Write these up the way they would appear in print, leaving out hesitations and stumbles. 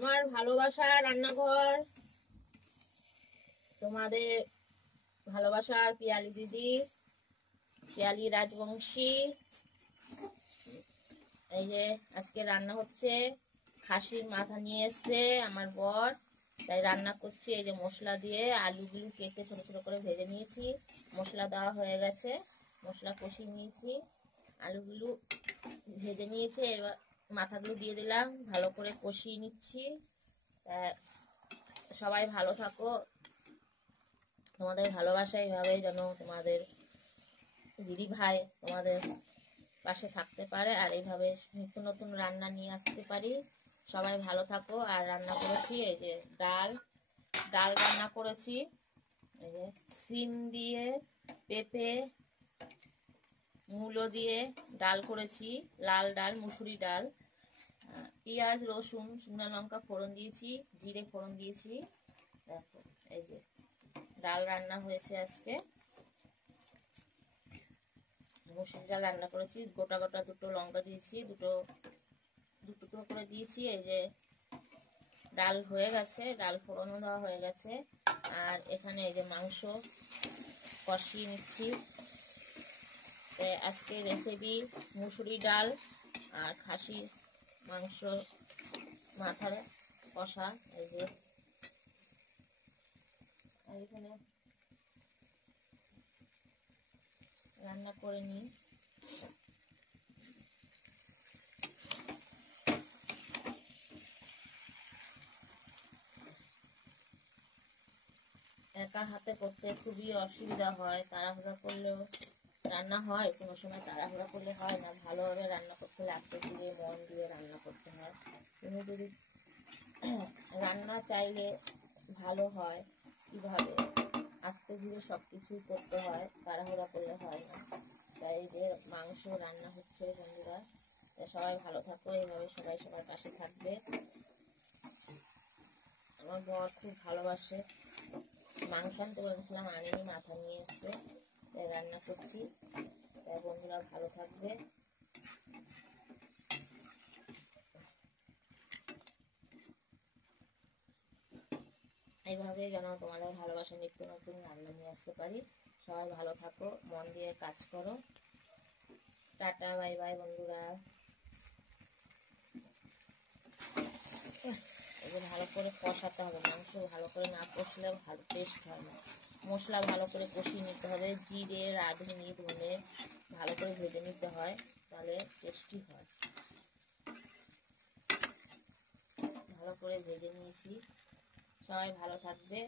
আমার ভালোবাসা রান্নাঘর, তোমাদের ভালোবাসার পিয়ালি দিদি, পিয়ালি রাজবংশী। এই যে আজকে রান্না হচ্ছে, খাসির মাথা নিয়ে এসছে আমার বর, তাই রান্না করছি। এই যে মশলা দিয়ে আলুগুলো কেটে ছোট ছোট করে ভেজে নিয়েছি, মশলা দেওয়া হয়ে গেছে, মশলা কষিয়ে নিয়েছি, আলুগুলো ভেজে নিয়েছে, এবার মাথাগুলো দিয়ে দিলাম, ভালো করে কষিয়ে নিচ্ছি। সবাই ভালো থাকো, তোমাদের ভালোবাসা এইভাবেই যেন তোমাদের দিদি ভাই তোমাদের পাশে থাকতে পারে, আর এইভাবে নিত্য নতুন রান্না নিয়ে আসতে পারি। সবাই ভালো থাকো। আর রান্না করেছি এই যে ডাল রান্না করেছি, এই যে সিম দিয়ে পেঁপে মূলো দিয়ে ডাল করেছি, লাল ডাল, মুসুরি ডাল, পেঁয়াজ রসুন শুকনো লঙ্কা ফোড়ন দিয়েছি, জিরে ফোড়ন দিয়েছি। দেখো এই যে ডাল রান্না হয়েছে আজকে। মুসুরি ডাল রান্না করেছি, গোটা গোটা দুটো লঙ্কা দিয়েছি, দু টুকরো করে দিয়েছি। এই যে ডাল হয়ে গেছে, ডাল ফোড়নও দেওয়া হয়ে গেছে। আর এখানে এই যে মাংস কষিয়ে নিচ্ছি। আজকে রেসিপি মুসুরি ডাল আর খাসির মাংস মাথার কষা। এই যে এখানে রান্না করে নিই। একা হাতে করতে খুবই অসুবিধা হয়, তাড়াহুড়া করলেও রান্না হয়, কোনো সময় তাড়াহুড়া করলে হয় না। ভালোভাবে রান্না করতে হলে আস্তে ধীরে মন দিয়ে রান্না করতে হয়। তুমি যদি রান্না চাইলে ভালো হয়, কিভাবে আস্তে ধীরে সব কিছুই করতে হয়, তাড়াহুড়া করলে হয় না। তাই যে মাংস রান্না হচ্ছে বন্ধুরা, সবাই ভালো থাকো, এইভাবে সবাই সবার পাশে থাকবে। আমার বর খুব ভালোবাসে, মাংস আনতে বলছিলাম আনিনি, মাথা নিয়ে এসছে, তাই রান্না করছি। তাই বন্ধুরা ভালো থাকবে। এইভাবে যেন তোমাদের ভালোবাসা নিত্য নতুন রান্না নিয়ে আসতে পারি। সবাই ভালো থাকো, মন দিয়ে কাজ করো। টাটা, বাই বাই বন্ধুরা। এই যে ভালো করে কষাতে হবে, মাংস ভালো করে না কষলে ভালো টেস্ট হয় না। মশলা ভালো করে কষিয়ে নিতে হবে, জিরে রাঁধুনি ধনে ভালো করে ভেজে নিতে হয়, তাহলে টেস্টি হয়। ভালো করে ভেজে নিয়েছি। সবাই ভালো থাকবে,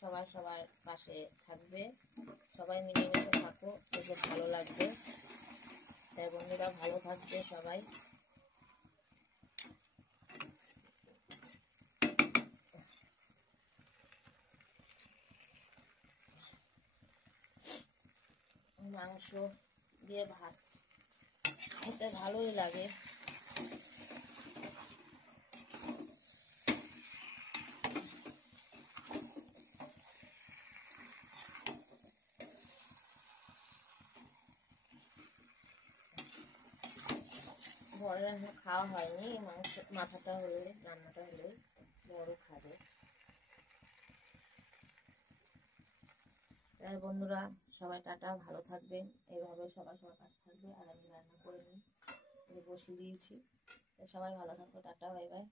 সবাই সবার পাশে থাকবে, সবাই মিলেমিশে থাকো, দেখে ভালো লাগবে। তাই বন্ধুরা ভালো থাকবে সবাই। মাংস দিয়ে ভাত খেতে ভালোই লাগে। বড় খাওয়া হয়নি, মাংস মাথাটা হলে রান্নাটা হলে বড় খাবে। তাই বন্ধুরা সবাই টাটা, ভালো থাকবেন, এইভাবে সবাই সবার পাশে থাকবে। আর আমি রান্না করে নিই, বসিয়ে দিয়েছি। সবাই ভালো থাকবে, টাটা, বাই বাই।